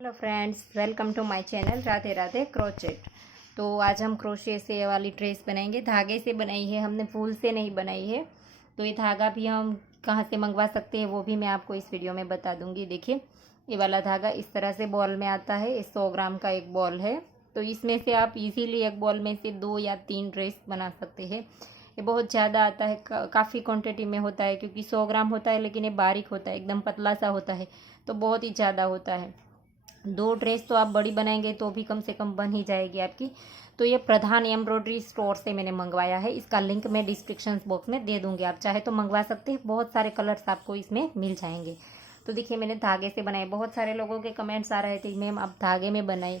Hello friends, welcome to my channel Radhe Radhe crochet. तो आज हम क्रोशे से वाली ड्रेस बनाएंगे। धागे से बनाई है हमने, फूल से नहीं बनाई है। तो ये धागा भी हम कहाँ से मंगवा सकते हैं वो भी मैं आपको इस वीडियो में बता दूंगी। देखिए, ये वाला धागा इस तरह से बॉल में आता है। 100 ग्राम का एक बॉल है। तो इसमें से आप इजीली एक बॉल में से 2 या 3 ड्रेस बना सकते हैं। ये बहुत ज़्यादा आता है, काफ़ी क्वान्टिटी में होता है, क्योंकि 100 ग्राम होता है, लेकिन ये बारीक होता है, एकदम पतला सा होता है, तो बहुत ही ज़्यादा होता है। 2 ड्रेस तो आप बड़ी बनाएंगे तो भी कम से कम बन ही जाएगी आपकी। तो ये प्रधान एम्ब्रॉयडरी स्टोर से मैंने मंगवाया है। इसका लिंक मैं डिस्क्रिप्शन बॉक्स में दे दूंगी, आप चाहे तो मंगवा सकते हैं। बहुत सारे कलर्स आपको इसमें मिल जाएंगे। तो देखिए, मैंने धागे से बनाए। बहुत सारे लोगों के कमेंट्स आ रहे थे, मैम आप धागे में बनाए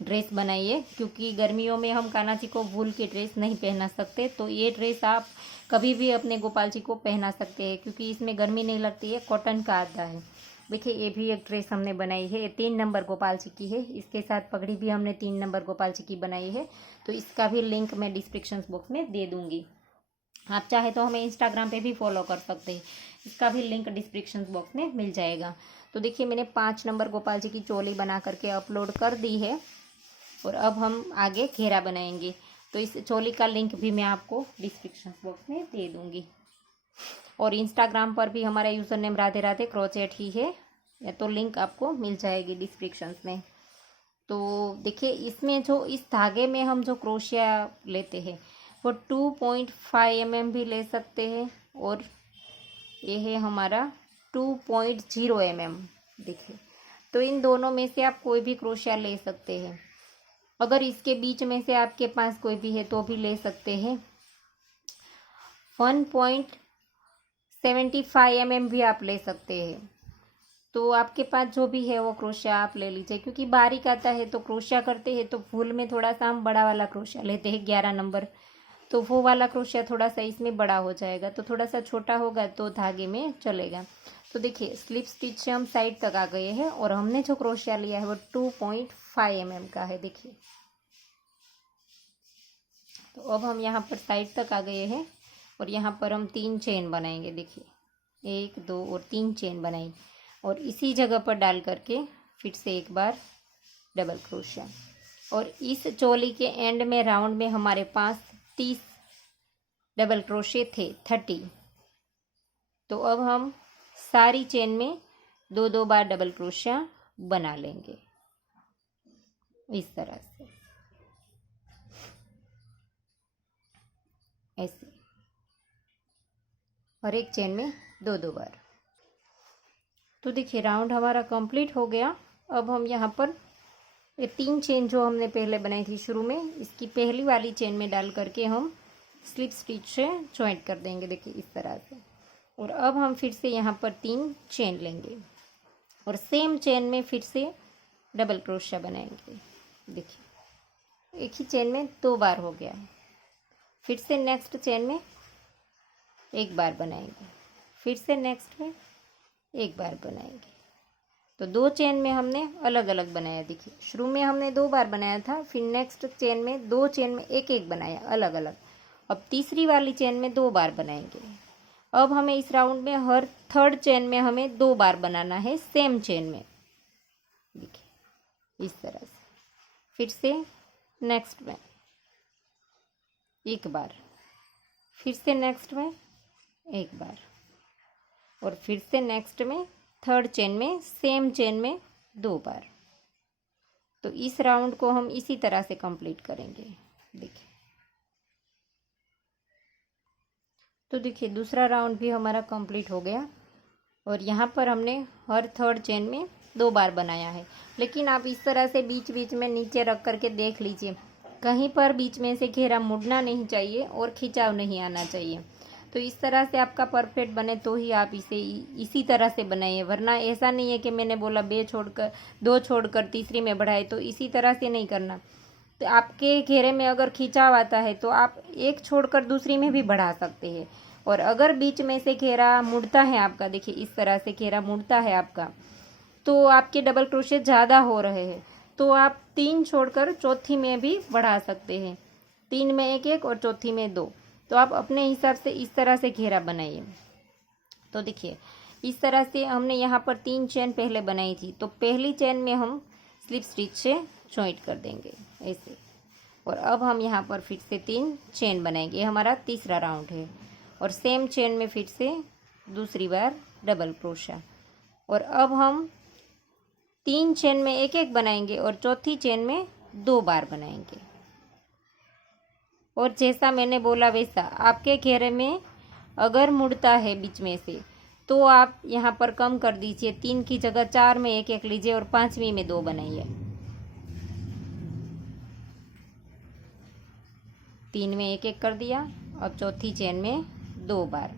ड्रेस बनाइए, क्योंकि गर्मियों में हम कान्हा जी को वूल की ड्रेस नहीं पहना सकते। तो ये ड्रेस आप कभी भी अपने गोपाल जी को पहना सकते हैं, क्योंकि इसमें गर्मी नहीं लगती है, कॉटन का आता है। देखिए, ये भी एक ड्रेस हमने बनाई है। ये 3 नंबर गोपाल जी की है। इसके साथ पगड़ी भी हमने 3 नंबर गोपाल जी की बनाई है। तो इसका भी लिंक मैं डिस्क्रिप्शन बॉक्स में दे दूंगी। आप चाहे तो हमें इंस्टाग्राम पे भी फॉलो कर सकते हैं, इसका भी लिंक डिस्क्रिप्शन बॉक्स में मिल जाएगा। तो देखिए, मैंने 5 नंबर गोपाल जी की चोली बना करके अपलोड कर दी है। और अब हम आगे घेरा बनाएंगे। तो इस चोली का लिंक भी मैं आपको डिस्क्रिप्शन बॉक्स में दे दूंगी। और इंस्टाग्राम पर भी हमारा user name Radhe Radhe crochet ही है, या तो लिंक आपको मिल जाएगी डिस्क्रिप्शन में। तो देखिए, इसमें जो इस धागे में हम जो क्रोशिया लेते हैं वो 2.5 mm भी ले सकते हैं, और ये है हमारा 2.0 mm। देखिए, तो इन दोनों में से आप कोई भी क्रोशिया ले सकते हैं। अगर इसके बीच में से आपके पास कोई भी है तो भी ले सकते हैं। 1.75 mm भी आप ले सकते हैं। तो आपके पास जो भी है वो क्रोशिया आप ले लीजिए, क्योंकि बारीक आता है। तो क्रोशिया करते हैं तो फूल में थोड़ा सा हम बड़ा वाला क्रोशिया लेते हैं 11 नंबर, तो वो वाला क्रोशिया थोड़ा सा इसमें बड़ा हो जाएगा। तो थोड़ा सा छोटा होगा तो धागे में चलेगा। तो देखिए, स्लिप स्टिच से हम साइड तक आ गए हैं, और हमने जो क्रोशिया लिया है वो 2.5 mm का है। देखिए, तो अब हम यहाँ पर साइड तक आ गए हैं, और यहाँ पर हम 3 चेन बनाएंगे। देखिए, 1 2 और 3 चेन बनाई, और इसी जगह पर डाल करके फिर से एक बार डबल क्रोशिया। और इस चोली के एंड में राउंड में हमारे पास 30 डबल क्रोशिया थे, 30। तो अब हम सारी चेन में 2-2 बार डबल क्रोशिया बना लेंगे इस तरह से, ऐसे और एक चेन में 2-2 बार। तो देखिए, राउंड हमारा कंप्लीट हो गया। अब हम यहाँ पर ये 3 चेन जो हमने पहले बनाई थी शुरू में, इसकी पहली वाली चेन में डाल करके हम स्लिप स्टिच से जॉइंट कर देंगे। देखिए, इस तरह से। और अब हम फिर से यहाँ पर 3 चेन लेंगे, और सेम चेन में फिर से डबल क्रोशिया बनाएंगे। देखिए, एक ही चेन में 2 बार हो गया। फिर से नेक्स्ट चेन में 1 बार बनाएंगे, फिर से नेक्स्ट में 1 बार बनाएंगे। तो 2 चेन में हमने अलग अलग बनाया। देखिए, शुरू में हमने 2 बार बनाया था, फिर नेक्स्ट चेन में 2 चेन में 1-1 बनाया अलग अलग। अब तीसरी वाली चेन में 2 बार बनाएंगे। अब हमें इस राउंड में हर थर्ड चेन में हमें 2 बार बनाना है, सेम चेन में। देखिए, इस तरह से। फिर से नेक्स्ट में 1 बार, फिर से नेक्स्ट में 1 बार, और फिर से नेक्स्ट में थर्ड चेन में सेम चेन में 2 बार। तो इस राउंड को हम इसी तरह से कंप्लीट करेंगे। देखिए, तो देखिए, दूसरा राउंड भी हमारा कंप्लीट हो गया, और यहाँ पर हमने हर थर्ड चेन में 2 बार बनाया है। लेकिन आप इस तरह से बीच बीच में नीचे रख करके देख लीजिए, कहीं पर बीच में से घेरा मुड़ना नहीं चाहिए और खिंचाव नहीं आना चाहिए। तो इस तरह से आपका परफेक्ट बने तो ही आप इसे इसी तरह से बनाइए, वरना ऐसा नहीं है कि मैंने बोला 2 छोड़कर तीसरी में बढ़ाए, तो इसी तरह से नहीं करना। तो आपके घेरे में अगर खिंचाव आता है तो आप एक छोड़कर दूसरी में भी बढ़ा सकते हैं। और अगर बीच में से घेरा मुड़ता है आपका, देखिए इस तरह से घेरा मुड़ता है आपका, तो आपके डबल क्रोशे ज़्यादा हो रहे हैं, तो आप 3 छोड़कर चौथी में भी बढ़ा सकते हैं। 3 में 1-1 और चौथी में 2। तो आप अपने हिसाब से इस तरह से घेरा बनाइए। तो देखिए, इस तरह से हमने यहाँ पर 3 चेन पहले बनाई थी। तो पहली चेन में हम स्लिप स्टिच से जॉइंट कर देंगे ऐसे। और अब हम यहाँ पर फिर से 3 चेन बनाएंगे। ये हमारा तीसरा राउंड है। और सेम चेन में फिर से दूसरी बार डबल क्रोशा। और अब हम 3 चेन में एक एक बनाएंगे और चौथी चेन में 2 बार बनाएंगे। और जैसा मैंने बोला वैसा आपके घेरे में अगर मुड़ता है बीच में से तो आप यहाँ पर कम कर दीजिए। 3 की जगह 4 में एक एक लीजिए और 5वीं में 2 बनाइए। 3 में एक एक कर दिया। अब चौथी चेन में 2 बार।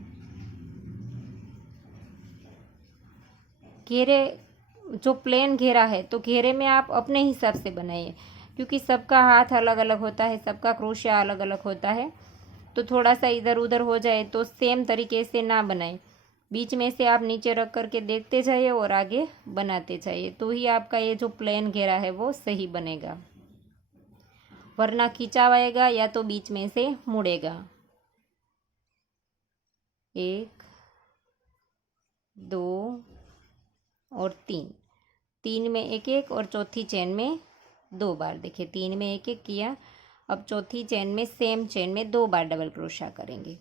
घेरे जो प्लेन घेरा है तो घेरे में आप अपने हिसाब से बनाइए, क्योंकि सबका हाथ अलग अलग होता है, सबका क्रोशिया अलग अलग होता है। तो थोड़ा सा इधर उधर हो जाए तो सेम तरीके से ना बनाएं। बीच में से आप नीचे रख करके देखते जाइए और आगे बनाते जाइए, तो ही आपका ये जो प्लेन घेरा है वो सही बनेगा, वरना खिंचाव आएगा या तो बीच में से मुड़ेगा। 1 2 और 3 में एक एक और चौथी चेन में 2 बार। देखिए 3 में एक एक किया। अब चौथी चेन में सेम चेन में 2 बार डबल क्रोशा करेंगे।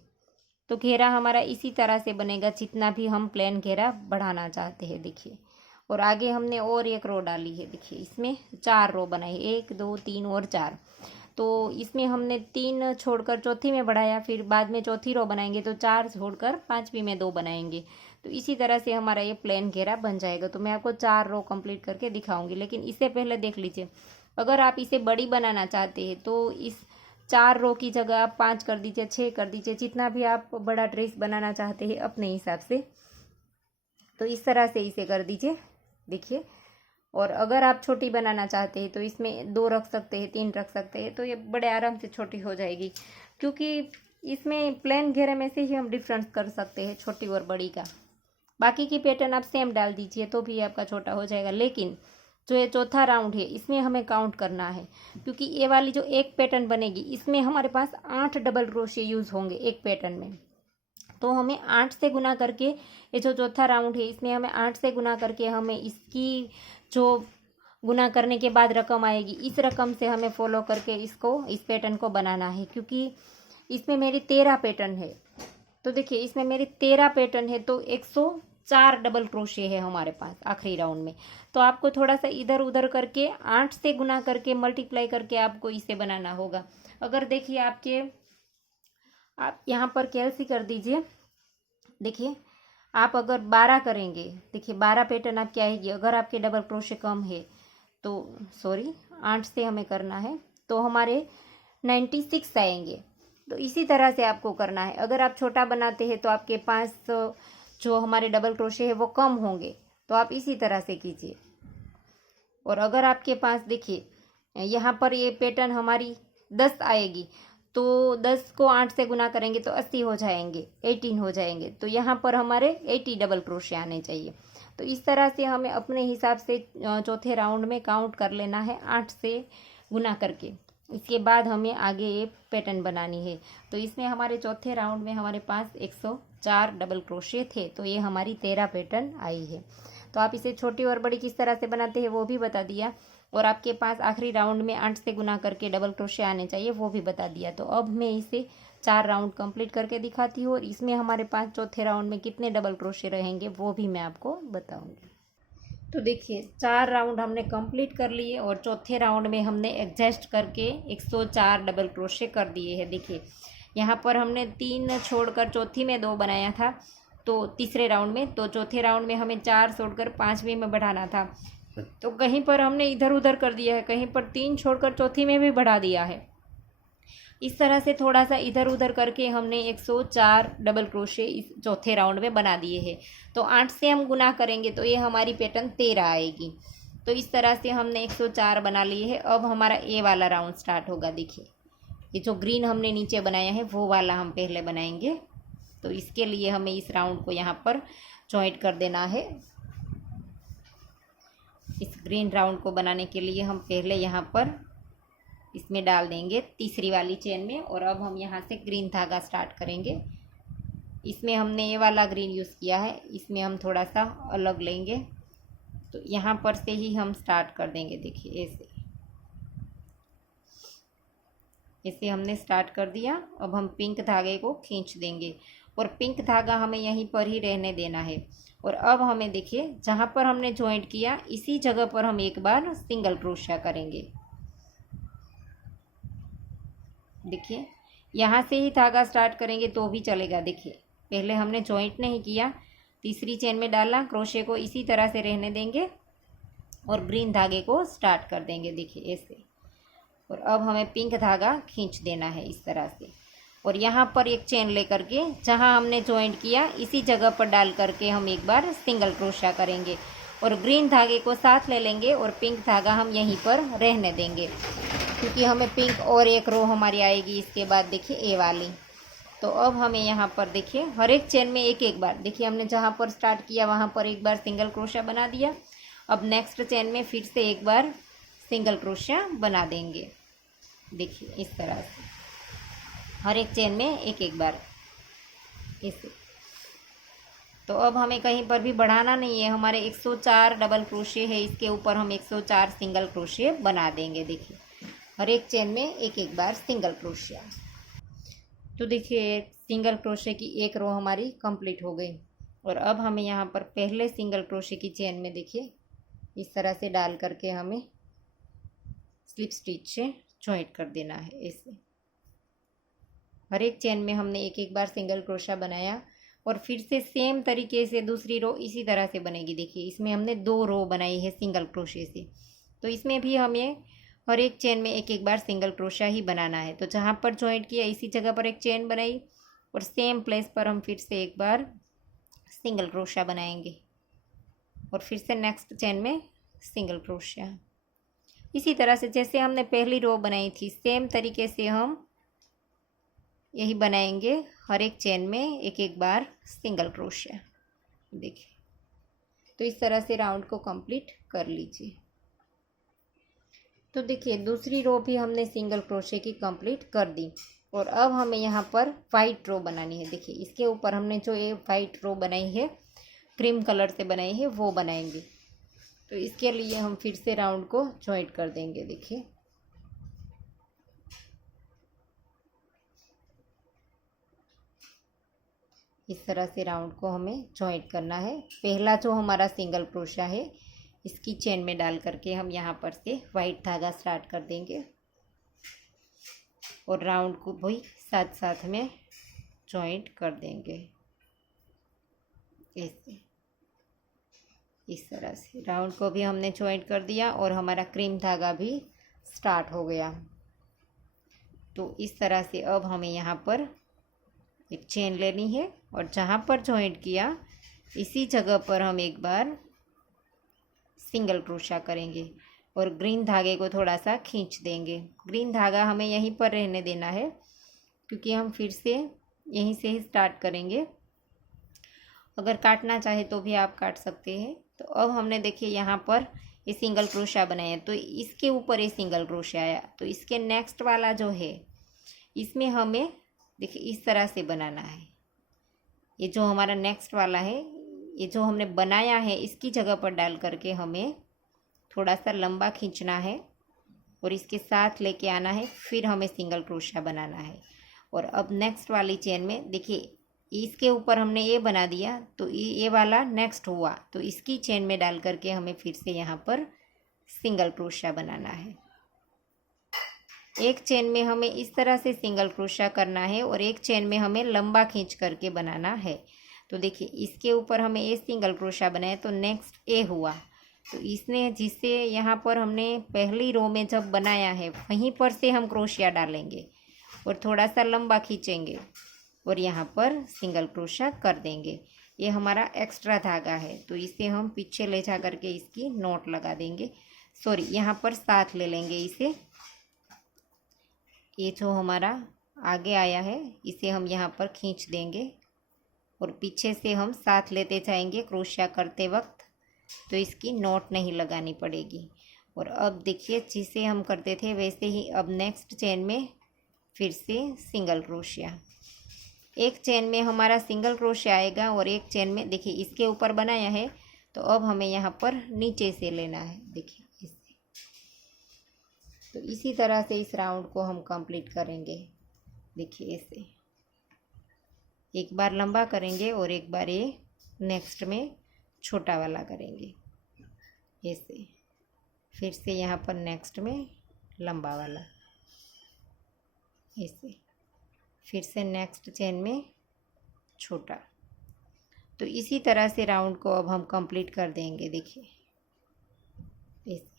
तो घेरा हमारा इसी तरह से बनेगा जितना भी हम प्लेन घेरा बढ़ाना चाहते हैं। देखिए और आगे हमने और एक रो डाली है। देखिए इसमें 4 रो बनाई, 1 2 3 और 4। तो इसमें हमने 3 छोड़कर चौथी में बढ़ाया, फिर बाद में चौथी रो बनाएंगे तो 4 छोड़कर 5वीं में 2 बनाएंगे। तो इसी तरह से हमारा ये प्लेन घेरा बन जाएगा। तो मैं आपको 4 रो कंप्लीट करके दिखाऊंगी, लेकिन इससे पहले देख लीजिए, अगर आप इसे बड़ी बनाना चाहते हैं तो इस 4 रो की जगह आप 5 कर दीजिए, 6 कर दीजिए, जितना भी आप बड़ा ड्रेस बनाना चाहते हैं अपने हिसाब से। तो इस तरह से इसे कर दीजिए। देखिए और अगर आप छोटी बनाना चाहते हैं तो इसमें 2 रख सकते हैं, 3 रख सकते हैं, तो ये बड़े आराम से छोटी हो जाएगी, क्योंकि इसमें प्लेन घेरे में से ही हम डिफरेंस कर सकते हैं छोटी और बड़ी का। बाकी की पैटर्न आप सेम डाल दीजिए तो भी आपका छोटा हो जाएगा। लेकिन जो ये चौथा राउंड है इसमें हमें काउंट करना है, क्योंकि ये वाली जो एक पैटर्न बनेगी इसमें हमारे पास 8 डबल क्रोशिया यूज़ होंगे एक पैटर्न में। तो हमें 8 से गुना करके, ये जो चौथा राउंड है इसमें हमें 8 से गुना करके हमें इसकी जो गुना करने के बाद रकम आएगी, इस रकम से हमें फॉलो करके इस पैटर्न को बनाना है। क्योंकि इसमें मेरी 13 पैटर्न है। तो देखिए इसमें मेरी 13 पैटर्न है, तो 104 डबल क्रोशे है हमारे पास आखिरी राउंड में। तो आपको थोड़ा सा इधर उधर करके 8 से गुना करके मल्टीप्लाई करके आपको इसे बनाना होगा। अगर देखिए आप यहाँ पर कैलसी कर दीजिए। देखिए आप अगर 12 करेंगे, देखिए 12 पैटर्न आपकी आएगी। अगर आपके डबल क्रोशे कम है तो 8 से हमें करना है तो हमारे 96 आएंगे। तो इसी तरह से आपको करना है। अगर आप छोटा बनाते हैं तो आपके पास जो हमारे डबल क्रोशे है वो कम होंगे, तो आप इसी तरह से कीजिए। और अगर आपके पास देखिए यहाँ पर ये पैटर्न हमारी 10 आएगी, तो 10 को 8 से गुना करेंगे तो 80 हो जाएंगे, 18 हो जाएंगे। तो यहाँ पर हमारे 80 डबल क्रोशे आने चाहिए। तो इस तरह से हमें अपने हिसाब से चौथे राउंड में काउंट कर लेना है 8 से गुना करके। इसके बाद हमें आगे ये पैटर्न बनानी है। तो इसमें हमारे चौथे राउंड में हमारे पास 104 डबल क्रोशे थे, तो ये हमारी 13 पैटर्न आई है। तो आप इसे छोटी और बड़ी किस तरह से बनाते हैं वो भी बता दिया, और आपके पास आखिरी राउंड में 8 से गुना करके डबल क्रोशे आने चाहिए वो भी बता दिया। तो अब मैं इसे 4 राउंड कंप्लीट करके दिखाती हूँ, और इसमें हमारे पास चौथे राउंड में कितने डबल क्रोशे रहेंगे वो भी मैं आपको बताऊँगी। तो देखिए 4 राउंड हमने कंप्लीट कर लिए, और चौथे राउंड में हमने एडजस्ट करके 104 डबल क्रोशे कर दिए हैं। देखिए यहाँ पर हमने 3 छोड़कर चौथी में 2 बनाया था, तो तीसरे राउंड में, तो चौथे राउंड में हमें 4 छोड़कर 5वीं में बढ़ाना था। तो कहीं पर हमने इधर उधर कर दिया है, कहीं पर 3 छोड़कर चौथी में भी बढ़ा दिया है। इस तरह से थोड़ा सा इधर उधर करके हमने 104 डबल क्रोशे इस चौथे राउंड में बना दिए हैं। तो 8 से हम गुना करेंगे तो ये हमारी पैटर्न 13 आएगी। तो इस तरह से हमने 104 बना लिए हैं। अब हमारा ए वाला राउंड स्टार्ट होगा। देखिए ये जो ग्रीन हमने नीचे बनाया है वो वाला हम पहले बनाएंगे। तो इसके लिए हमें इस राउंड को यहाँ पर जॉइंट कर देना है। इस ग्रीन राउंड को बनाने के लिए हम पहले यहाँ पर इसमें डाल देंगे तीसरी वाली चेन में, और अब हम यहाँ से ग्रीन धागा स्टार्ट करेंगे। इसमें हमने ये वाला ग्रीन यूज़ किया है, इसमें हम थोड़ा सा अलग लेंगे तो यहाँ पर से ही हम स्टार्ट कर देंगे। देखिए ऐसे हमने स्टार्ट कर दिया। अब हम पिंक धागे को खींच देंगे और पिंक धागा हमें यहीं पर ही रहने देना है। और अब हमें देखिए जहाँ पर हमने जॉइंट किया इसी जगह पर हम एक बार सिंगल क्रोशिया करेंगे। देखिए यहाँ से ही धागा स्टार्ट करेंगे तो भी चलेगा। देखिए पहले हमने जॉइंट नहीं किया, तीसरी चेन में डाला, क्रोशे को इसी तरह से रहने देंगे और ग्रीन धागे को स्टार्ट कर देंगे। देखिए ऐसे। और अब हमें पिंक धागा खींच देना है इस तरह से और यहाँ पर एक चेन लेकर के जहाँ हमने जॉइंट किया इसी जगह पर डाल करके हम एक बार सिंगल क्रोशिया करेंगे और ग्रीन धागे को साथ ले लेंगे और पिंक धागा हम यहीं पर रहने देंगे, क्योंकि हमें पिंक और एक रो हमारी आएगी इसके बाद। देखिए ए वाली। तो अब हमें यहाँ पर देखिए हर एक चेन में एक एक बार, देखिए हमने जहाँ पर स्टार्ट किया वहाँ पर एक बार सिंगल क्रोशिया बना दिया। अब नेक्स्ट चेन में फिर से एक बार सिंगल क्रोशिया बना देंगे। देखिए इस तरह से हर एक चेन में एक एक बार ऐसे। तो अब हमें कहीं पर भी बढ़ाना नहीं है, हमारे 104 डबल क्रोशे है, इसके ऊपर हम 104 सिंगल क्रोशे बना देंगे। देखिए हर एक चेन में एक एक बार सिंगल क्रोशिया। तो देखिए सिंगल क्रोशे की एक रो हमारी कंप्लीट हो गई और अब हमें यहाँ पर पहले सिंगल क्रोशे की चेन में देखिए इस तरह से डाल करके हमें स्लिप स्टिच से जॉइंट कर देना है। ऐसे हर एक चेन में हमने एक एक बार सिंगल क्रोशा बनाया और फिर से सेम तरीके से दूसरी रो इसी तरह से बनेगी। देखिए इसमें हमने 2 रो बनाई है सिंगल क्रोशे से, तो इसमें भी हमें हर एक चेन में एक एक बार सिंगल क्रोशा ही बनाना है। तो जहाँ पर जॉइंट किया इसी जगह पर एक चेन बनाई और सेम प्लेस पर हम फिर से एक बार सिंगल क्रोशा बनाएंगे और फिर से नेक्स्ट चेन में सिंगल क्रोशा। इसी तरह से जैसे हमने पहली रो बनाई थी सेम तरीके से हम यही बनाएंगे, हर एक चेन में एक एक बार सिंगल क्रोशिया। देखिए तो इस तरह से राउंड को कंप्लीट कर लीजिए। तो देखिए दूसरी रो भी हमने सिंगल क्रोशे की कंप्लीट कर दी और अब हमें यहाँ पर वाइट रो बनानी है। देखिए इसके ऊपर हमने जो ये वाइट रो बनाई है क्रीम कलर से बनाई है वो बनाएंगे। तो इसके लिए हम फिर से राउंड को जॉइंट कर देंगे। देखिए इस तरह से राउंड को हमें जॉइंट करना है। पहला जो हमारा सिंगल क्रोशा है इसकी चेन में डाल करके हम यहाँ पर से वाइट धागा स्टार्ट कर देंगे और राउंड को भी साथ साथ में जॉइंट कर देंगे। ऐसे इस तरह से राउंड को भी हमने जॉइंट कर दिया और हमारा क्रीम धागा भी स्टार्ट हो गया। तो इस तरह से अब हमें यहाँ पर एक चेन लेनी है और जहाँ पर जॉइंट किया इसी जगह पर हम एक बार सिंगल क्रोशा करेंगे और ग्रीन धागे को थोड़ा सा खींच देंगे। ग्रीन धागा हमें यहीं पर रहने देना है क्योंकि हम फिर से यहीं से ही स्टार्ट करेंगे। अगर काटना चाहे तो भी आप काट सकते हैं। तो अब हमने देखिए यहाँ पर ये सिंगल क्रोशा बनाया तो इसके ऊपर ये सिंगल क्रोशा आया। तो इसके नेक्स्ट वाला जो है इसमें हमें देखिए इस तरह से बनाना है। ये जो हमारा नेक्स्ट वाला है ये जो हमने बनाया है इसकी जगह पर डाल करके हमें थोड़ा सा लंबा खींचना है और इसके साथ लेके आना है, फिर हमें सिंगल क्रोशा बनाना है। और अब नेक्स्ट वाली चेन में देखिए इसके ऊपर हमने ये बना दिया तो ये वाला नेक्स्ट हुआ, तो इसकी चेन में डाल करके हमें फिर से यहाँ पर सिंगल क्रोशा बनाना है। एक चेन में हमें इस तरह से सिंगल क्रोशा करना है और एक चेन में हमें लंबा खींच करके बनाना है। तो देखिए इसके ऊपर हमें ये सिंगल क्रोशा बनाया तो नेक्स्ट ए हुआ, तो इसने जिससे यहाँ पर हमने पहली रो में जब बनाया है वहीं पर से हम क्रोशिया डालेंगे और थोड़ा सा लंबा खींचेंगे और यहाँ पर सिंगल क्रोशा कर देंगे। ये हमारा एक्स्ट्रा धागा है तो इसे हम पीछे ले जा करके इसकी नोट लगा देंगे, सॉरी यहाँ पर साथ ले लेंगे इसे। ये जो हमारा आगे आया है इसे हम यहाँ पर खींच देंगे और पीछे से हम साथ लेते जाएंगे क्रोशिया करते वक्त, तो इसकी नोट नहीं लगानी पड़ेगी। और अब देखिए जिसे हम करते थे वैसे ही अब नेक्स्ट चेन में फिर से सिंगल क्रोशिया। एक चेन में हमारा सिंगल क्रोशिया आएगा और एक चेन में देखिए इसके ऊपर बनाया है तो अब हमें यहाँ पर नीचे से लेना है, देखिए इससे। तो इसी तरह से इस राउंड को हम कंप्लीट करेंगे। देखिए ऐसे एक बार लंबा करेंगे और एक बार ये नेक्स्ट में छोटा वाला करेंगे ऐसे। फिर से यहाँ पर नेक्स्ट में लंबा वाला ऐसे, फिर से नेक्स्ट चेन में छोटा। तो इसी तरह से राउंड को अब हम कंप्लीट कर देंगे। देखिए ऐसे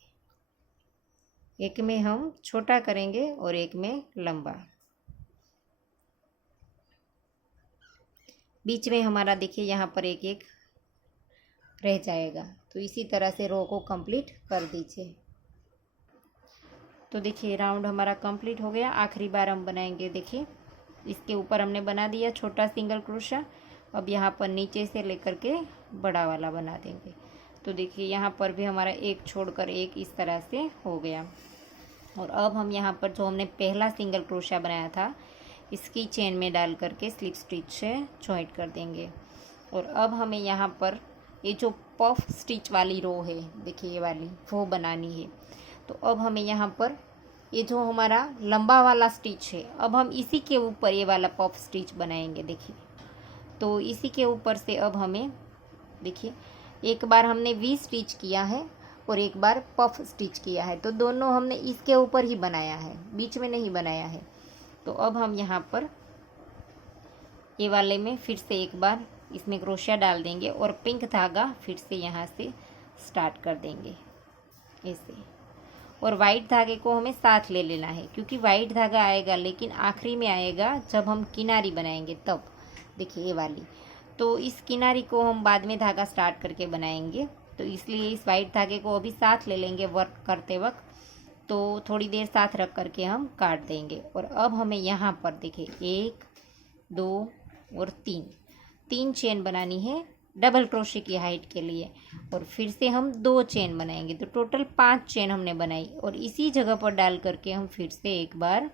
एक में हम छोटा करेंगे और एक में लंबा। बीच में हमारा देखिए यहाँ पर एक एक रह जाएगा। तो इसी तरह से रो को कंप्लीट कर दीजिए। तो देखिए राउंड हमारा कंप्लीट हो गया। आखिरी बार हम बनाएंगे। देखिए इसके ऊपर हमने बना दिया छोटा सिंगल क्रोशा। अब यहाँ पर नीचे से लेकर के बड़ा वाला बना देंगे। तो देखिए यहाँ पर भी हमारा एक छोड़कर एक इस तरह से हो गया। और अब हम यहाँ पर जो हमने पहला सिंगल क्रोशा बनाया था इसकी चेन में डाल करके स्लिप स्टिच से जॉइंट कर देंगे। और अब हमें यहाँ पर ये जो पफ स्टिच वाली रो है, देखिए ये वाली, वो बनानी है। तो अब हमें यहाँ पर ये जो हमारा लंबा वाला स्टिच है, अब हम इसी के ऊपर ये वाला पफ स्टिच बनाएंगे। देखिए तो इसी के ऊपर से अब हमें देखिए एक बार हमने वी स्टिच किया है और एक बार पफ स्टिच किया है। तो दोनों हमने इसके ऊपर ही बनाया है, बीच में नहीं बनाया है। तो अब हम यहाँ पर ये वाले में फिर से एक बार इसमें क्रोशिया डाल देंगे और पिंक धागा फिर से यहाँ से स्टार्ट कर देंगे ऐसे। और वाइट धागे को हमें साथ ले लेना है, क्योंकि वाइट धागा आएगा लेकिन आखिरी में आएगा जब हम किनारी बनाएंगे तब। देखिए ये वाली, तो इस किनारी को हम बाद में धागा स्टार्ट करके बनाएंगे। तो इसलिए इस वाइट धागे को अभी साथ ले लेंगे वर्क करते वक्त। तो थोड़ी देर साथ रख करके हम काट देंगे। और अब हमें यहाँ पर देखिए 1 2 और 3 चेन बनानी है डबल क्रोशे की हाइट के लिए। और फिर से हम 2 चेन बनाएंगे। तो टोटल 5 चेन हमने बनाई। और इसी जगह पर डाल करके हम फिर से एक बार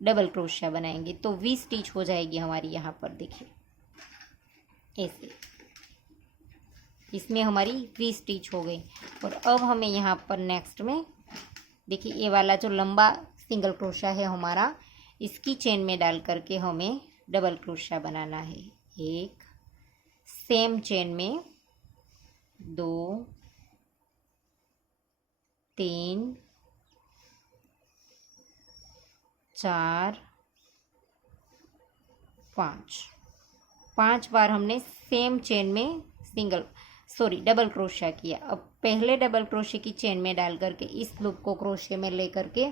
डबल क्रोशिया बनाएंगे। तो वी स्टिच हो जाएगी हमारी यहाँ पर। देखिए ऐसे इसमें हमारी वी स्टिच हो गई। और अब हमें यहाँ पर नेक्स्ट में देखिए ये वाला जो लंबा सिंगल क्रोशा है हमारा, इसकी चेन में डाल करके हमें डबल क्रोशा बनाना है। एक सेम चेन में 2 3 4 5 बार हमने सेम चेन में डबल क्रोशिया किया। अब पहले डबल क्रोशे की चेन में डाल करके इस लूप को क्रोशे में ले करके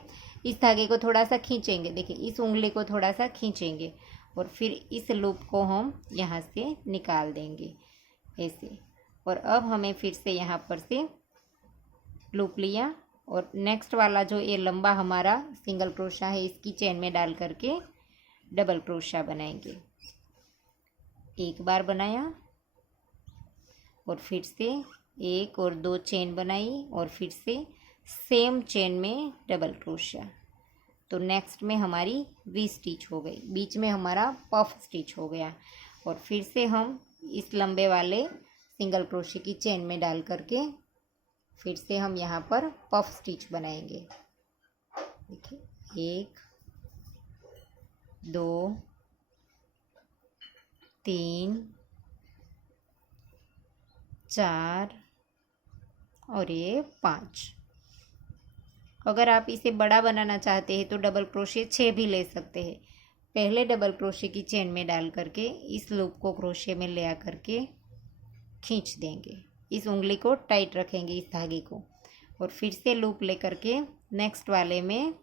इस धागे को थोड़ा सा खींचेंगे। देखिए इस उंगली को थोड़ा सा खींचेंगे और फिर इस लूप को हम यहाँ से निकाल देंगे ऐसे। और अब हमें फिर से यहाँ पर से लूप लिया और नेक्स्ट वाला जो ये लंबा हमारा सिंगल क्रोशा है इसकी चेन में डाल करके डबल क्रोशा बनाएंगे। एक बार बनाया और फिर से 1 और 2 चेन बनाई और फिर से सेम चेन में डबल क्रोशिया। तो नेक्स्ट में हमारी वी स्टिच हो गई, बीच में हमारा पफ स्टिच हो गया। और फिर से हम इस लंबे वाले सिंगल क्रोशे की चेन में डाल करके फिर से हम यहाँ पर पफ स्टिच बनाएंगे। देखिए 1 2 3 4 और ये 5। अगर आप इसे बड़ा बनाना चाहते हैं तो डबल क्रोशे 6 भी ले सकते हैं। पहले डबल क्रोशे की चेन में डाल करके इस लूप को क्रोशे में ले आकर के खींच देंगे। इस उंगली को टाइट रखेंगे इस धागे को और फिर से लूप ले करके नेक्स्ट वाले में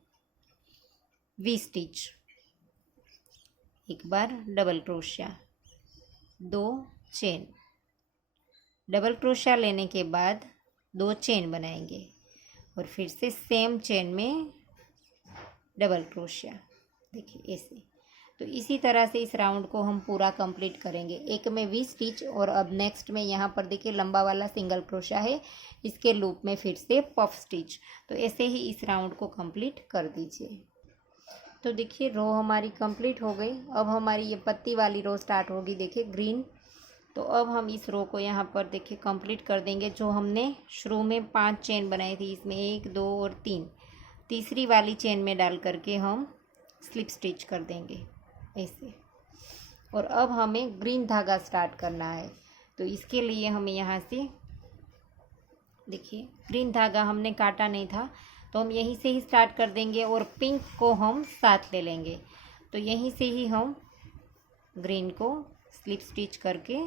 वी स्टिच, एक बार double crochet, 2 chain, double crochet लेने के बाद 2 चेन बनाएंगे और फिर से सेम चेन में डबल क्रोशिया। देखिए ऐसे। तो इसी तरह से इस राउंड को हम पूरा कंप्लीट करेंगे। एक में वी स्टिच और अब नेक्स्ट में यहाँ पर देखिए लंबा वाला सिंगल क्रोशिया है, इसके लूप में फिर से पफ स्टिच। तो ऐसे ही इस राउंड को कंप्लीट कर दीजिए। तो देखिए रो हमारी कंप्लीट हो गई। अब हमारी ये पत्ती वाली रो स्टार्ट होगी। देखिए ग्रीन तो अब हम इस रो को यहाँ पर देखिए कंप्लीट कर देंगे। जो हमने शुरू में 5 चेन बनाई थी, इसमें 1 2 और 3, तीसरी वाली चेन में डाल करके हम स्लिप स्टिच कर देंगे ऐसे। और अब हमें ग्रीन धागा स्टार्ट करना है, तो इसके लिए हमें यहाँ से देखिए ग्रीन धागा हमने काटा नहीं था, तो हम यहीं से ही स्टार्ट कर देंगे और पिंक को हम साथ ले लेंगे। तो यहीं से ही हम ग्रीन को स्लिप स्टिच करके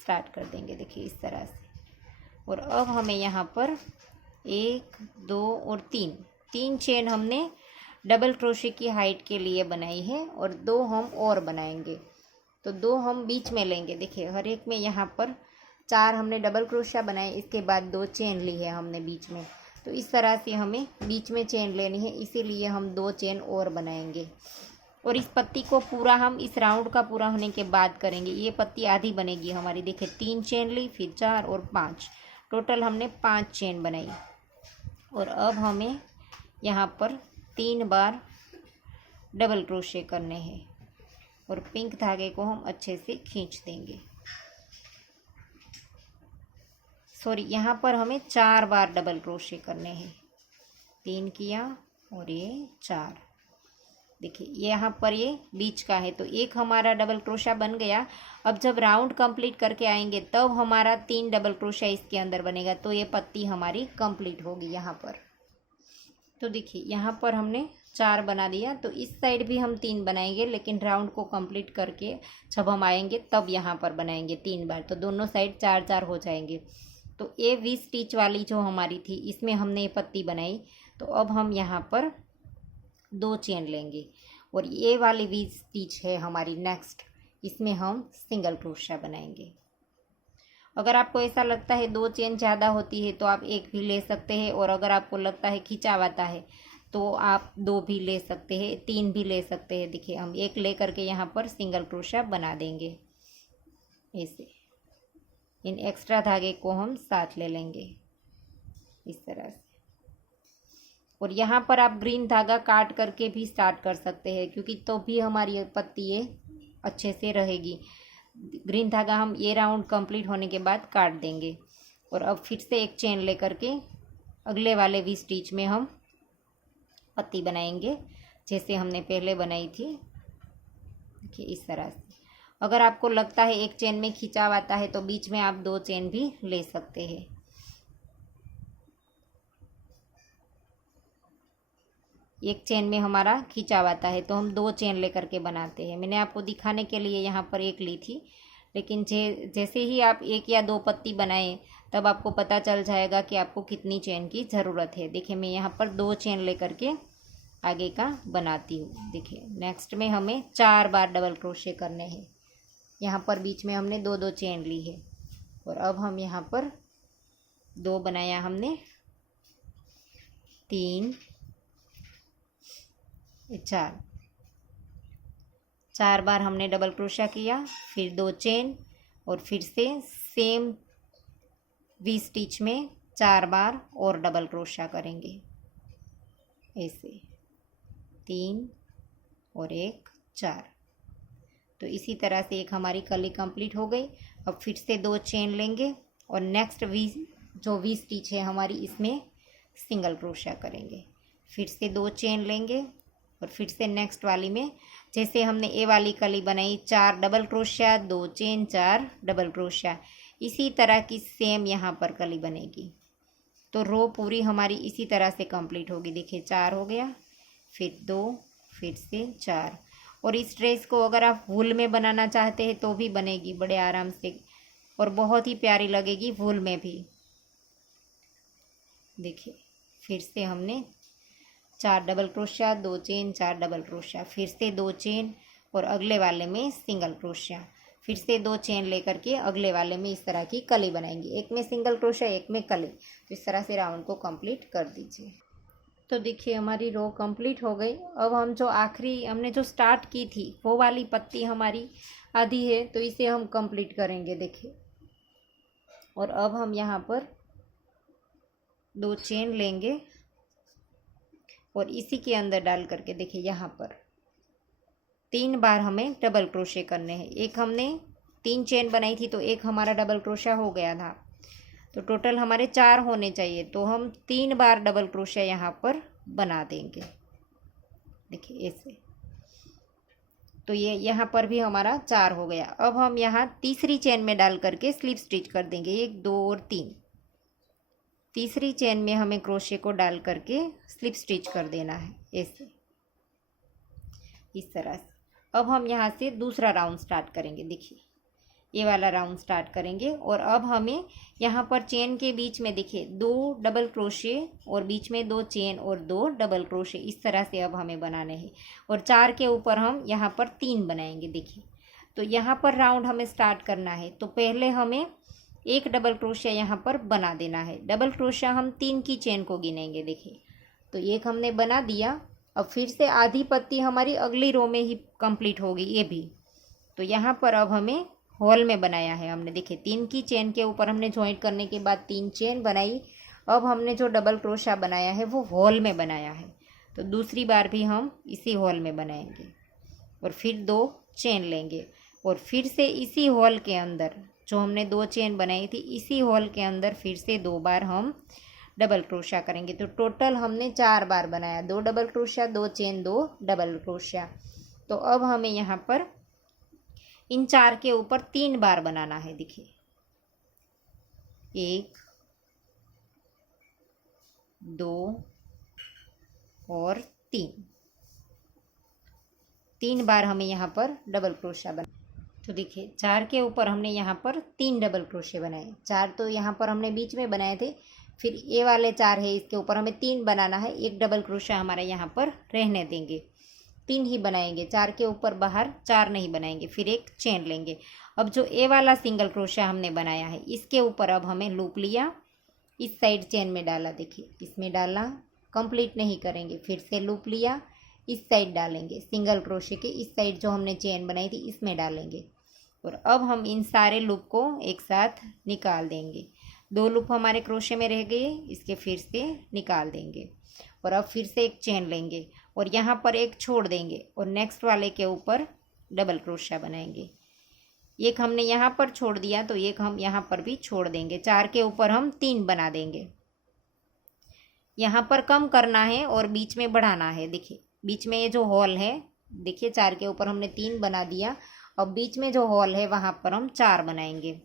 स्टार्ट कर देंगे, देखिए इस तरह से। और अब हमें यहाँ पर 1 2 और 3 चेन हमने डबल क्रोशे की हाइट के लिए बनाई है और 2 हम और बनाएंगे। तो 2 हम बीच में लेंगे, देखिए हर एक में यहाँ पर 4 हमने डबल क्रोशा बनाए, इसके बाद 2 चेन ली है हमने बीच में। तो इस तरह से हमें बीच में चेन लेनी है, इसीलिए हम 2 चेन और बनाएंगे। और इस पत्ती को पूरा हम इस राउंड का पूरा होने के बाद करेंगे। ये पत्ती आधी बनेगी हमारी, देखिए 3 चेन ली, फिर 4 और 5, टोटल हमने 5 चेन बनाई। और अब हमें यहाँ पर 3 बार डबल क्रोशे करने हैं और पिंक धागे को हम अच्छे से खींच देंगे। सॉरी, यहाँ पर हमें 4 बार डबल क्रोशे करने हैं। 3 किया और ये 4, देखिए यहाँ पर ये बीच का है, तो एक हमारा डबल क्रोशा बन गया। अब जब राउंड कंप्लीट करके आएंगे तब हमारा 3 डबल क्रोशा इसके अंदर बनेगा, तो ये पत्ती हमारी कंप्लीट होगी यहाँ पर। तो देखिए यहाँ पर हमने 4 बना दिया, तो इस साइड भी हम 3 बनाएंगे, लेकिन राउंड को कंप्लीट करके जब हम आएंगे तब यहाँ पर बनाएंगे 3 बार, तो दोनों साइड 4 4 हो जाएंगे। तो ये वी स्टिच वाली जो हमारी थी, इसमें हमने ये पत्ती बनाई। तो अब हम यहाँ पर 2 चेन लेंगे और ये वाली वी स्टिच है हमारी नेक्स्ट, इसमें हम सिंगल क्रोशा बनाएंगे। अगर आपको ऐसा लगता है 2 चेन ज़्यादा होती है तो आप 1 भी ले सकते हैं, और अगर आपको लगता है खिंचाव आता है तो आप 2 भी ले सकते हैं, 3 भी ले सकते हैं। देखिए हम 1 ले करके यहाँ पर सिंगल क्रोशा बना देंगे ऐसे। इन एक्स्ट्रा धागे को हम साथ ले लेंगे इस तरह से। और यहाँ पर आप ग्रीन धागा काट करके भी स्टार्ट कर सकते हैं, क्योंकि तो भी हमारी पत्ती ये अच्छे से रहेगी। ग्रीन धागा हम ये राउंड कंप्लीट होने के बाद काट देंगे। और अब फिर से एक चेन ले करके अगले वाले वी स्टिच में हम पत्ती बनाएंगे, जैसे हमने पहले बनाई थी, देखिए इस तरह से। अगर आपको लगता है एक चेन में खिंचाव आता है तो बीच में आप 2 चेन भी ले सकते हैं। एक चेन में हमारा खिंचाव आता है तो हम 2 चेन लेकर के बनाते हैं। मैंने आपको दिखाने के लिए यहाँ पर 1 ली थी, लेकिन जैसे ही आप 1 या 2 पत्ती बनाएं तब आपको पता चल जाएगा कि आपको कितनी चेन की ज़रूरत है। देखिए मैं यहाँ पर 2 चेन लेकर के आगे का बनाती हूँ। देखिए नेक्स्ट में हमें 4 बार डबल क्रोशे करने हैं। यहाँ पर बीच में हमने 2 चेन ली है और अब हम यहाँ पर 2 बनाया हमने, 3 4 बार हमने डबल क्रोशा किया, फिर 2 चेन और फिर से सेम वी स्टिच में 4 बार और डबल क्रोशा करेंगे ऐसे, 3 और 1 4। तो इसी तरह से एक हमारी कली कंप्लीट हो गई। अब फिर से 2 चेन लेंगे और नेक्स्ट जो वी स्टिच है हमारी, इसमें सिंगल क्रोशा करेंगे। फिर से 2 चेन लेंगे और फिर से नेक्स्ट वाली में जैसे हमने ए वाली कली बनाई, 4 double crochet, 2 chain, 4 double crochet, इसी तरह की सेम यहाँ पर कली बनेगी। तो रो पूरी हमारी इसी तरह से कंप्लीट होगी। देखिए 4 हो गया, फिर 2, फिर से 4। और इस ड्रेस को अगर आप वूल में बनाना चाहते हैं तो भी बनेगी बड़े आराम से और बहुत ही प्यारी लगेगी वूल में भी। देखिए फिर से हमने 4 double crochet, 2 chain, 4 double crochet, फिर से 2 चेन और अगले वाले में सिंगल क्रोशा, फिर से 2 चेन लेकर के अगले वाले में इस तरह की कली बनाएंगे। एक में सिंगल क्रोशा, एक में कली। तो इस तरह से राउंड को कंप्लीट कर दीजिए। तो देखिए हमारी रो कंप्लीट हो गई। अब हम जो आखिरी हमने जो स्टार्ट की थी वो वाली पत्ती हमारी आधी है, तो इसे हम कंप्लीट करेंगे। देखिए और अब हम यहाँ पर 2 चेन लेंगे और इसी के अंदर डाल करके देखिए यहाँ पर 3 बार हमें डबल क्रोशे करने हैं। एक हमने 3 चेन बनाई थी तो एक हमारा डबल क्रोशिया हो गया था, तो टोटल हमारे 4 होने चाहिए। तो हम 3 बार डबल क्रोशिया यहाँ पर बना देंगे, देखिए ऐसे। तो ये यहाँ पर भी हमारा 4 हो गया। अब हम यहाँ तीसरी चेन में डाल करके स्लिप स्टिच कर देंगे, 1 2 और 3। तीसरी चेन में हमें क्रोशे को डाल करके स्लिप स्टिच कर देना है ऐसे, इस तरह से। अब हम यहाँ से दूसरा राउंड स्टार्ट करेंगे, देखिए ये वाला राउंड स्टार्ट करेंगे। और अब हमें यहाँ पर चेन के बीच में देखिए 2 डबल क्रोशे और बीच में 2 चेन और 2 डबल क्रोशे, इस तरह से अब हमें बनाने हैं। और 4 के ऊपर हम यहाँ पर 3 बनाएंगे, देखिए। तो यहाँ पर राउंड हमें स्टार्ट करना है, तो पहले हमें एक डबल क्रोशिया यहाँ पर बना देना है। डबल क्रोशिया हम 3 की चेन को गिनेंगे, देखिए। तो एक हमने बना दिया। अब फिर से आधी पत्ती हमारी अगली रो में ही कंप्लीट होगी ये भी। तो यहाँ पर अब हमें हॉल में बनाया है हमने, देखिए 3 की चेन के ऊपर हमने ज्वाइंट करने के बाद 3 चेन बनाई। अब हमने जो डबल क्रोशिया बनाया है वो हॉल में बनाया है, तो दूसरी बार भी हम इसी हॉल में बनाएंगे और फिर 2 चेन लेंगे। और फिर से इसी हॉल के अंदर जो हमने 2 चेन बनाई थी, इसी हॉल के अंदर फिर से 2 बार हम डबल क्रोशिया करेंगे। तो टोटल हमने 4 बार बनाया, 2 double crochet, 2 chain, 2 double crochet. तो अब हमें यहाँ पर इन 4 के ऊपर 3 बार बनाना है, देखिए 1 2 और 3 बार हमें यहाँ पर डबल क्रोशिया बना। तो देखिए 4 के ऊपर हमने यहाँ पर 3 डबल क्रोशिया बनाए। 4 तो यहाँ पर हमने बीच में बनाए थे, फिर ये वाले 4 है, इसके ऊपर हमें 3 बनाना है। एक डबल क्रोशिया हमारा यहाँ पर रहने देंगे, 3 ही बनाएंगे। 4 के ऊपर बाहर 4 नहीं बनाएंगे। फिर एक चेन लेंगे। अब जो ए वाला सिंगल क्रोशिया हमने बनाया है, इसके ऊपर अब हमें लूप लिया, इस साइड चेन में डाला, देखिए इसमें डाला, कंप्लीट नहीं करेंगे। फिर से लूप लिया, इस साइड डालेंगे, सिंगल क्रोशिया के इस साइड जो हमने चेन बनाई थी इसमें डालेंगे। और अब हम इन सारे लूप को एक साथ निकाल देंगे। 2 लूप हमारे क्रोशिया में रह गए, इसके फिर से निकाल देंगे। और अब फिर से एक चेन लेंगे और यहाँ पर एक छोड़ देंगे और नेक्स्ट वाले के ऊपर डबल क्रोशिया बनाएंगे। एक हमने यहाँ पर छोड़ दिया तो एक हम यहाँ पर भी छोड़ देंगे। 4 के ऊपर हम 3 बना देंगे। यहाँ पर कम करना है और बीच में बढ़ाना है, देखिए बीच में ये जो हॉल है, देखिए 4 के ऊपर हमने 3 बना दिया। अब बीच में जो हॉल है वहाँ पर हम 4 बनाएंगे।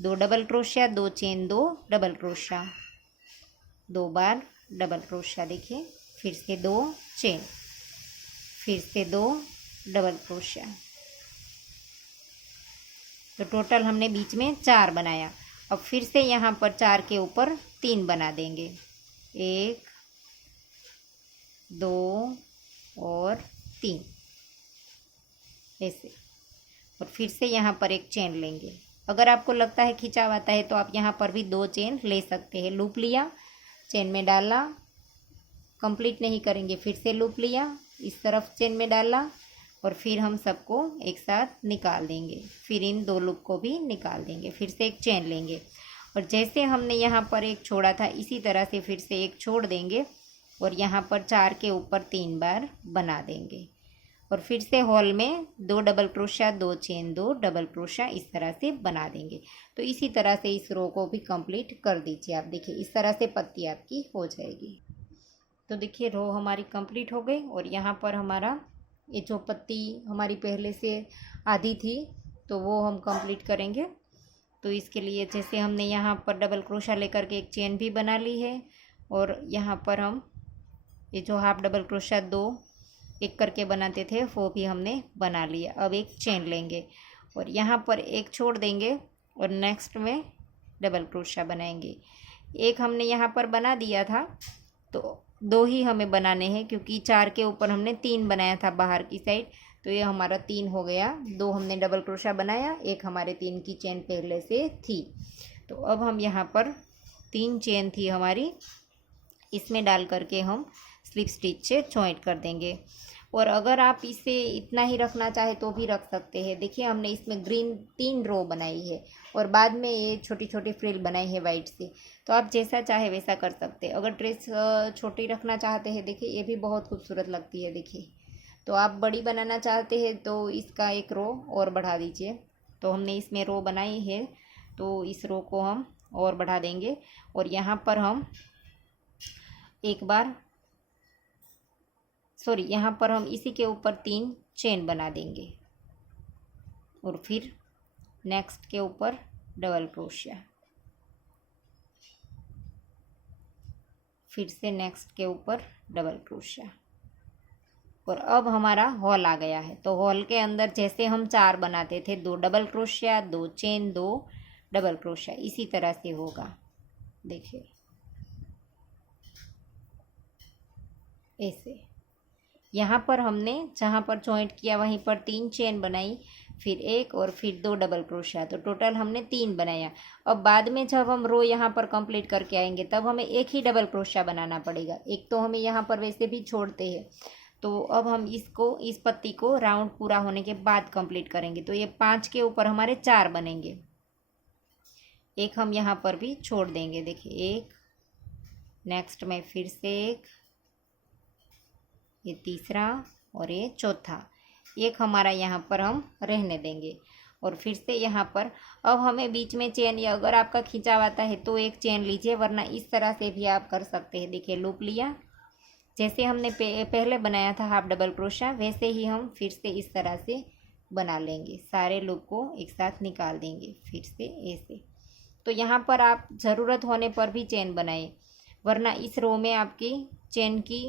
2 double crochet, 2 chain, 2 double crochet, 2 बार डबल क्रोशिया, देखिए फिर से 2 चेन, फिर से 2 डबल क्रोशिया। तो टोटल हमने बीच में 4 बनाया। अब फिर से यहाँ पर 4 के ऊपर 3 बना देंगे, 1 2 और 3 ऐसे। और फिर से यहाँ पर एक चेन लेंगे। अगर आपको लगता है खिंचाव आता है तो आप यहाँ पर भी 2 चेन ले सकते हैं। लूप लिया, चेन में डाला, कंप्लीट नहीं करेंगे, फिर से लूप लिया, इस तरफ चेन में डाला और फिर हम सबको एक साथ निकाल देंगे। फिर इन 2 लूप को भी निकाल देंगे, फिर से एक चेन लेंगे और जैसे हमने यहाँ पर एक छोड़ा था इसी तरह से फिर से एक छोड़ देंगे और यहाँ पर 4 के ऊपर 3 बार बना देंगे। और फिर से हॉल में 2 double crochet, 2 chain, 2 double crochet, इस तरह से बना देंगे। तो इसी तरह से इस रो को भी कंप्लीट कर दीजिए आप। देखिए इस तरह से पत्ती आपकी हो जाएगी। तो देखिए रो हमारी कंप्लीट हो गई और यहाँ पर हमारा ये जो पत्ती हमारी पहले से आधी थी तो वो हम कंप्लीट करेंगे। तो इसके लिए जैसे हमने यहाँ पर डबल क्रोशिया लेकर के एक चेन भी बना ली है और यहाँ पर हम ये जो हाफ डबल क्रोशिया 2 एक करके बनाते थे वो भी हमने बना लिया। अब एक चेन लेंगे और यहाँ पर एक छोड़ देंगे और नेक्स्ट में डबल क्रोशिया बनाएंगे। एक हमने यहाँ पर बना दिया था तो 2 ही हमें बनाने हैं क्योंकि 4 के ऊपर हमने 3 बनाया था बाहर की साइड, तो ये हमारा 3 हो गया। 2 हमने डबल क्रोशिया बनाया, एक हमारे 3 की चेन पहले से थी। तो अब हम यहाँ पर 3 चेन थी हमारी, इसमें डाल करके हम स्लिप स्टिच से जॉइंट कर देंगे। और अगर आप इसे इतना ही रखना चाहे तो भी रख सकते हैं। देखिए हमने इसमें ग्रीन 3 रो बनाई है और बाद में ये छोटी छोटी फ्रिल बनाई है वाइट से, तो आप जैसा चाहे वैसा कर सकते हैं। अगर ड्रेस छोटी रखना चाहते हैं, देखिए ये भी बहुत खूबसूरत लगती है। देखिए तो आप बड़ी बनाना चाहते हैं तो इसका एक रो और बढ़ा दीजिए तो हमने इसमें रो बनाई है, तो इस रो को हम और बढ़ा देंगे और यहाँ पर हम एक बार यहाँ पर हम इसी के ऊपर 3 चेन बना देंगे और फिर नेक्स्ट के ऊपर डबल क्रोशिया, फिर से नेक्स्ट के ऊपर डबल क्रोशिया। और अब हमारा हॉल आ गया है। तो हॉल के अंदर जैसे हम 4 बनाते थे, 2 double crochet, 2 chain, 2 double crochet, इसी तरह से होगा। देखिए ऐसे यहाँ पर हमने जहाँ पर जॉइंट किया वहीं पर 3 चेन बनाई, फिर 1 और फिर 2 डबल क्रोशिया, तो टोटल हमने 3 बनाया। अब बाद में जब हम रो यहाँ पर कंप्लीट करके आएंगे तब हमें एक ही डबल क्रोशिया बनाना पड़ेगा। एक तो हमें यहाँ पर वैसे भी छोड़ते हैं, तो अब हम इस पत्ती को राउंड पूरा होने के बाद कंप्लीट करेंगे। तो ये 5 के ऊपर हमारे 4 बनेंगे। एक हम यहाँ पर भी छोड़ देंगे, देखिए 1, नेक्स्ट में फिर से 1, ये तीसरा और ये चौथा, एक हमारा यहाँ पर हम रहने देंगे। और फिर से यहाँ पर अब हमें बीच में चेन, या अगर आपका खिंचाव आता है तो एक चेन लीजिए, वरना इस तरह से भी आप कर सकते हैं। देखिए लूप लिया, जैसे हमने पहले बनाया था हाफ डबल क्रोशिया, वैसे ही हम फिर से इस तरह से बना लेंगे। सारे लूप को एक साथ निकाल देंगे, फिर से ऐसे। तो यहाँ पर आप ज़रूरत होने पर भी चेन बनाए, वरना इस रो में आपकी चेन की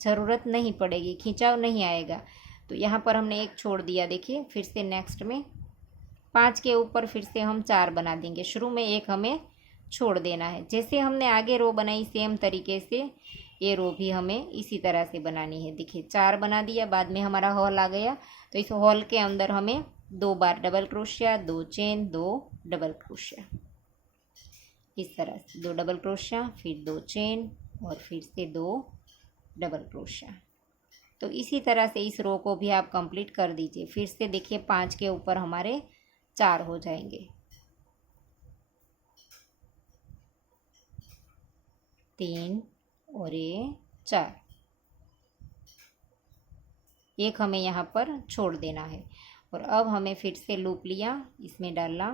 ज़रूरत नहीं पड़ेगी, खिंचाव नहीं आएगा। तो यहाँ पर हमने एक छोड़ दिया, देखिए फिर से नेक्स्ट में 5 के ऊपर फिर से हम 4 बना देंगे। शुरू में एक हमें छोड़ देना है। जैसे हमने आगे रो बनाई सेम तरीके से ये रो भी हमें इसी तरह से बनानी है। देखिए 4 बना दिया, बाद में हमारा हॉल आ गया। तो इस हॉल के अंदर हमें 2 बार double crochet, 2 chain, 2 double crochet, इस तरह से 2 डबल क्रोशिया, फिर 2 चेन और फिर से 2 डबल क्रोशिया। तो इसी तरह से इस रो को भी आप कंप्लीट कर दीजिए। फिर से देखिए 5 के ऊपर हमारे 4 हो जाएंगे, 3 और ये 4, एक हमें यहाँ पर छोड़ देना है। और अब हमें फिर से लूप लिया, इसमें डाला,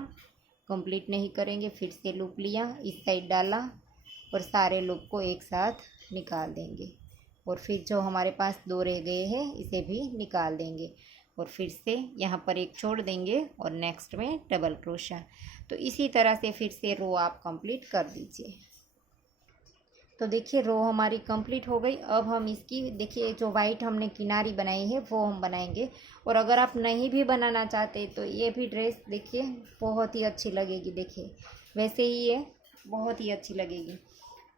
कंप्लीट नहीं करेंगे, फिर से लूप लिया, इस साइड डाला और सारे लूप को एक साथ निकाल देंगे। और फिर जो हमारे पास 2 रह गए हैं इसे भी निकाल देंगे और फिर से यहाँ पर एक छोड़ देंगे और नेक्स्ट में डबल क्रोशिया। तो इसी तरह से फिर से रो आप कंप्लीट कर दीजिए। तो देखिए रो हमारी कंप्लीट हो गई। अब हम इसकी देखिए जो वाइट हमने किनारी बनाई है वो हम बनाएंगे। और अगर आप नहीं भी बनाना चाहते तो ये भी ड्रेस देखिए बहुत ही अच्छी लगेगी। देखिए वैसे ही ये बहुत ही अच्छी लगेगी।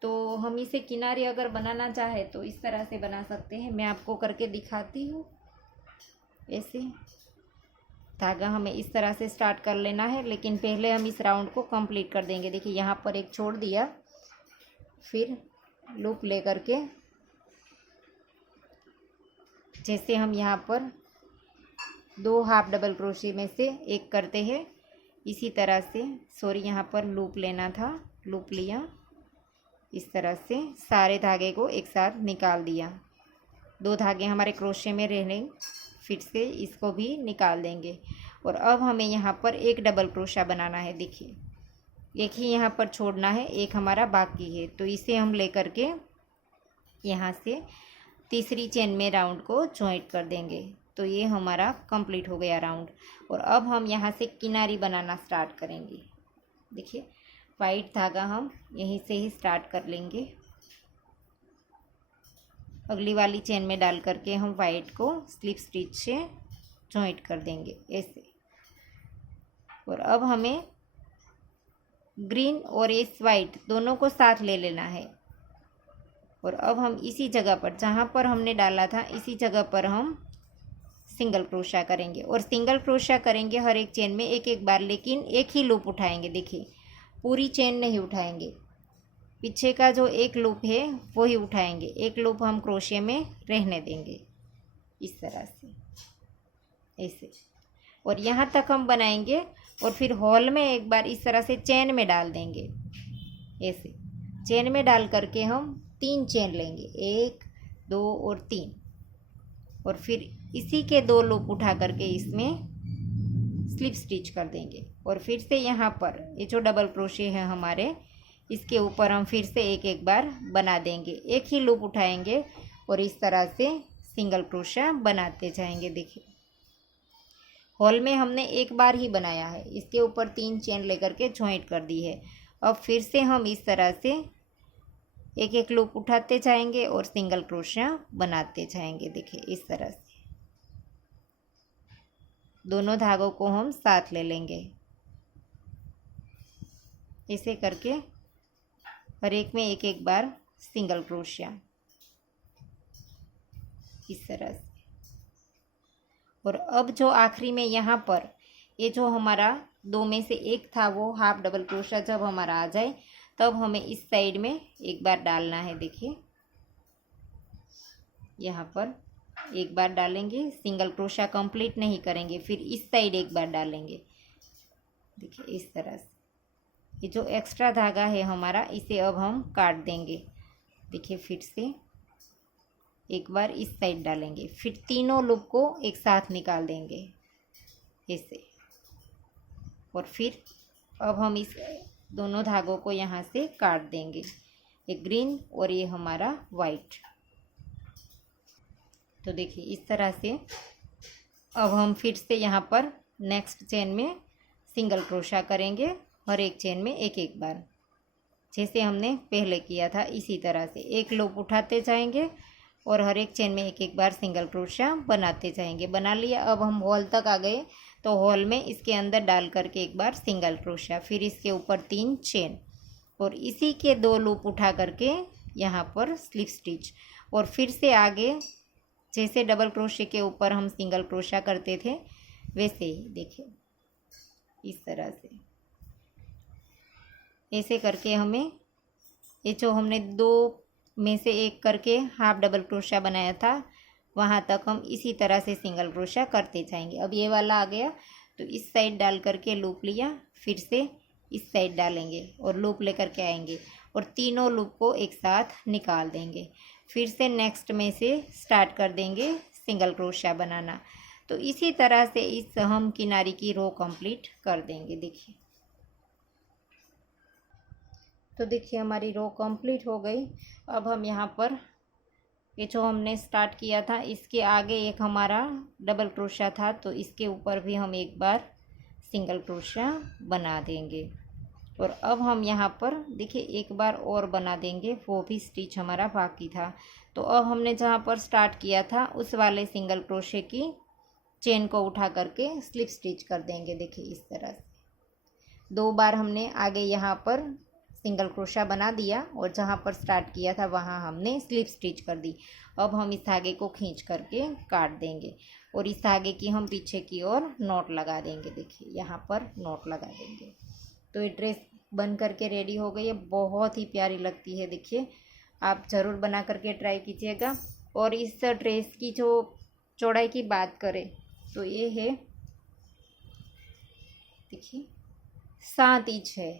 तो हम इसे किनारी अगर बनाना चाहे तो इस तरह से बना सकते हैं। मैं आपको करके दिखाती हूँ। ऐसे धागा हमें इस तरह से स्टार्ट कर लेना है, लेकिन पहले हम इस राउंड को कंप्लीट कर देंगे। देखिए यहाँ पर एक छोड़ दिया, फिर लूप ले करके जैसे हम यहाँ पर 2 हाफ डबल क्रोशिया में से एक करते हैं, इसी तरह से यहाँ पर लूप लेना था, लूप लिया, इस तरह से सारे धागे को एक साथ निकाल दिया। 2 धागे हमारे क्रोशिया में रहने, फिर से इसको भी निकाल देंगे। और अब हमें यहाँ पर एक डबल क्रोशिया बनाना है। देखिए एक ही यहाँ पर छोड़ना है, एक हमारा बाकी है। तो इसे हम लेकर के यहाँ से तीसरी चेन में राउंड को जॉइंट कर देंगे। तो ये हमारा कंप्लीट हो गया राउंड। और अब हम यहाँ से किनारी बनाना स्टार्ट करेंगे। देखिए वाइट धागा हम यहीं से ही स्टार्ट कर लेंगे, अगली वाली चेन में डाल करके हम वाइट को स्लिप स्टिच से जॉइंट कर देंगे ऐसे। और अब हमें ग्रीन और इस वाइट दोनों को साथ ले लेना है। और अब हम इसी जगह पर जहाँ पर हमने डाला था इसी जगह पर हम सिंगल क्रोशिया करेंगे। और सिंगल क्रोशिया करेंगे हर एक चेन में एक एक बार, लेकिन एक ही लूप उठाएंगे। देखिए पूरी चेन नहीं उठाएंगे, पीछे का जो एक लूप है वो ही उठाएंगे। एक लूप हम क्रोशिया में रहने देंगे इस तरह से ऐसे। और यहाँ तक हम बनाएंगे और फिर हॉल में एक बार इस तरह से चेन में डाल देंगे ऐसे। चेन में डाल करके हम 3 चेन लेंगे, 1 2 और 3। और फिर इसी के 2 लूप उठा करके इसमें स्लिप स्टिच कर देंगे। और फिर से यहाँ पर ये जो डबल क्रोशे है हमारे, इसके ऊपर हम फिर से एक एक बार बना देंगे। एक ही लूप उठाएंगे और इस तरह से सिंगल क्रोशा बनाते जाएंगे। देखिए हॉल में हमने एक बार ही बनाया है, इसके ऊपर 3 चेन लेकर के जॉइंट कर दी है। अब फिर से हम इस तरह से एक एक लूप उठाते जाएंगे और सिंगल क्रोशा बनाते जाएंगे। देखिए इस तरह से दोनों धागों को हम साथ ले लेंगे। ऐसे करके हर एक में एक एक बार सिंगल क्रोशिया इस तरह से। और अब जो आखिरी में यहाँ पर ये जो हमारा 2 में से एक था वो हाफ डबल क्रोशिया जब हमारा आ जाए तब हमें इस साइड में एक बार डालना है। देखिए यहाँ पर एक बार डालेंगे, सिंगल क्रोशिया कंप्लीट नहीं करेंगे, फिर इस साइड एक बार डालेंगे। देखिए इस तरह से ये जो एक्स्ट्रा धागा है हमारा इसे अब हम काट देंगे। देखिए फिर से एक बार इस साइड डालेंगे, फिर तीनों लूप को एक साथ निकाल देंगे ऐसे। और फिर अब हम इस दोनों धागों को यहाँ से काट देंगे, एक ग्रीन और ये हमारा वाइट। तो देखिए इस तरह से अब हम फिर से यहाँ पर नेक्स्ट चेन में सिंगल क्रोशा करेंगे, हर एक चेन में एक एक बार, जैसे हमने पहले किया था इसी तरह से एक लूप उठाते जाएंगे और हर एक चेन में एक एक बार सिंगल क्रोशा बनाते जाएंगे। बना लिया। अब हम हॉल तक आ गए, तो हॉल में इसके अंदर डाल करके एक बार सिंगल क्रोशा, फिर इसके ऊपर 3 चेन और इसी के 2 लूप उठा करके यहाँ पर स्लिप स्टिच। और फिर से आगे जैसे डबल क्रोशे के ऊपर हम सिंगल क्रोशा करते थे वैसे ही देखिए इस तरह से ऐसे करके हमें ये जो हमने 2 में से एक करके हाफ डबल क्रोशा बनाया था वहाँ तक हम इसी तरह से सिंगल क्रोशा करते जाएंगे। अब ये वाला आ गया तो इस साइड डाल करके लूप लिया, फिर से इस साइड डालेंगे और लूप लेकर के आएंगे और तीनों लूप को एक साथ निकाल देंगे। फिर से नेक्स्ट में से स्टार्ट कर देंगे सिंगल क्रोशा बनाना। तो इसी तरह से इस हम किनारे की रो कंप्लीट कर देंगे। देखिए तो देखिए हमारी रो कंप्लीट हो गई। अब हम यहाँ पर ये जो हमने स्टार्ट किया था इसके आगे एक हमारा डबल क्रोशा था, तो इसके ऊपर भी हम एक बार सिंगल क्रोशा बना देंगे। और अब हम यहाँ पर देखिए एक बार और बना देंगे, वो भी स्टिच हमारा बाकी था। तो अब हमने जहाँ पर स्टार्ट किया था उस वाले सिंगल क्रोशे की चेन को उठा करके स्लिप स्टिच कर देंगे। देखिए इस तरह से 2 बार हमने आगे यहाँ पर सिंगल क्रोशा बना दिया और जहाँ पर स्टार्ट किया था वहाँ हमने स्लिप स्टिच कर दी। अब हम इस धागे को खींच करके काट देंगे और इस धागे की हम पीछे की ओर नॉट लगा देंगे। देखिए यहाँ पर नॉट लगा देंगे। तो ये ड्रेस बन करके रेडी हो गई है, बहुत ही प्यारी लगती है। देखिए आप ज़रूर बना करके ट्राई कीजिएगा। और इस ड्रेस की जो चौड़ाई की बात करें तो ये है देखिए 7 इंच है।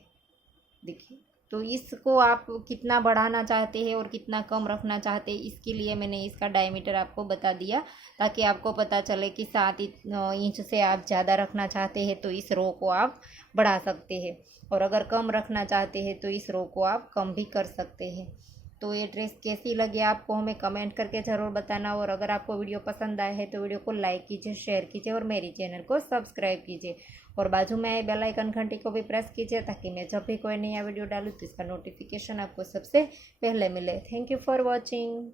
देखिए तो इसको आप कितना बढ़ाना चाहते हैं और कितना कम रखना चाहते हैं, इसके लिए मैंने इसका डायमीटर आपको बता दिया ताकि आपको पता चले कि 7 इंच से आप ज़्यादा रखना चाहते हैं तो इस रो को आप बढ़ा सकते हैं, और अगर कम रखना चाहते हैं तो इस रो को आप कम भी कर सकते हैं। तो ये ड्रेस कैसी लगी आपको हमें कमेंट करके ज़रूर बताना। और अगर आपको वीडियो पसंद आए है तो वीडियो को लाइक कीजिए, शेयर कीजिए और मेरी चैनल को सब्सक्राइब कीजिए। और बाजू में आए बेल आइकन घंटी को भी प्रेस कीजिए ताकि मैं जब भी कोई नया वीडियो डालूँ तो इसका नोटिफिकेशन आपको सबसे पहले मिले। Thank you for watching.